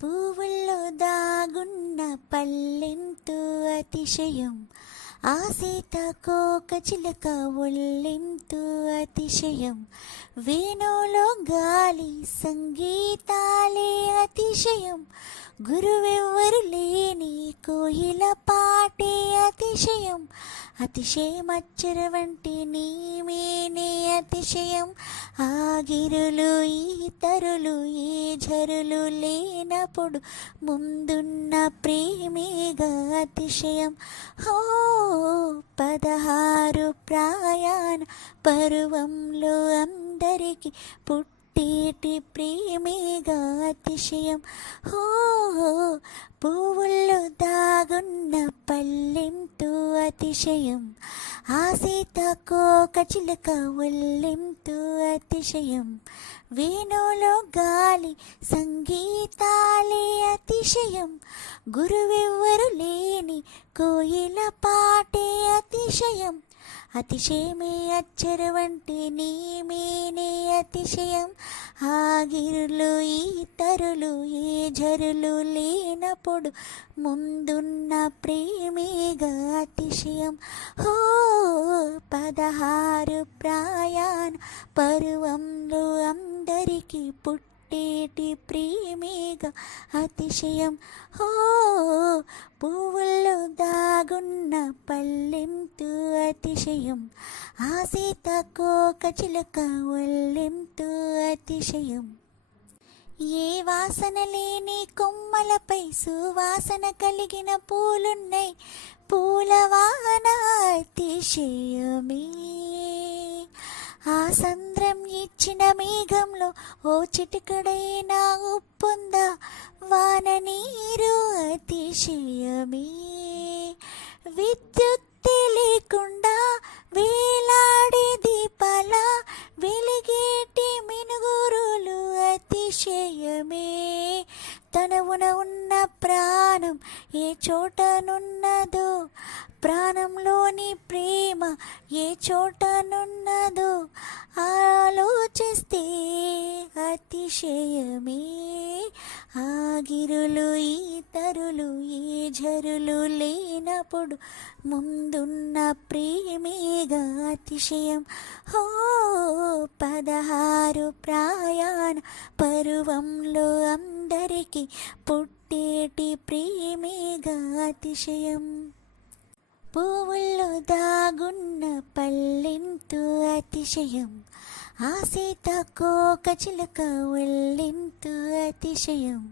పువ్వుల్లో దాగున్న పల్లెంతో అతిశయం, ఆ సీతాకోక చిలక ఒళ్ళెంతో అతిశయం, వేణులో గాలి సంగీతాలే అతిశయం, గురువెవ్వరు లేని కోయిల పాటే అతిశయం, అతిశయమచ్చర వంటి నీమేనే అతిశయం, ఆగిరులు ఈ తరులు ఈ ఝరులు లేనప్పుడు ముందున్న ప్రేమేగా అతిశయం. హో 16 ప్రయాణ పర్వంలో అందరికి పుట్టేటి ప్రేమేగా అతిశయం. హో పువ్వుల్లో దాగున్న పల్లెంతో అతిశయం, ఆ సీతాకోక చిలక ఒళ్ళెంతో అతిశయం, వేణులో గాలి సంగీతాలే అతిశయం, గురువెవ్వరు లేని కోయిల పాటే అతిశయం, అతిశయమే అచ్చర వంటి నీమేనే అతిశయం, ఆగిరులు ఈ తరులు ఏ ఝరులు లేనప్పుడు ముందున్న ప్రేమేగా అతిశయం. హో 16 ప్రయాణ పర్వంలో అందరికీ పుట్టేటి ప్రేమేగా అతిశయం. హో పువ్వుల్లో దాగున్న పల్లెంతో అతిశయం, ఆ సీతాకోక చిలక ఒళ్ళెంతో అతిశయం. ఏ వాసన లేని కొమ్మలపై సువాసన కలిగిన పూలున్నాయి, పూలవాన అతిశయమే, ఆ సంద్రం ఇచ్చిన మేఘంలో ఓ చిటికడైనా ఉప్పుందా, వాన నీరు అతిశయమే, విద్యుత్ లేకుండా వేలాడే దీపాల వెలిగేటి మినుగురులు అతిశయమే, తనవున ఉన్న ప్రాణం ఏ చోటనున్నదో, ప్రాణంలోని ప్రేమ ఏ చోటనున్నదో ఆలోచిస్తే అతిశయమే, ఆగిరులు ఈ తరులు ఏ ఝరులు లేనప్పుడు ముందున్న ప్రేమేగా అతిశయం. హో 16 ప్రయాణ పర్వంలో అందరికీ పుట్టేటి ప్రేమేగా అతిశయం. పువ్వుల్లో దాగున్న పల్లెంతో అతిశయం, ఆ సీతాకోక చిలక ఒళ్ళెంతో అతిశయం.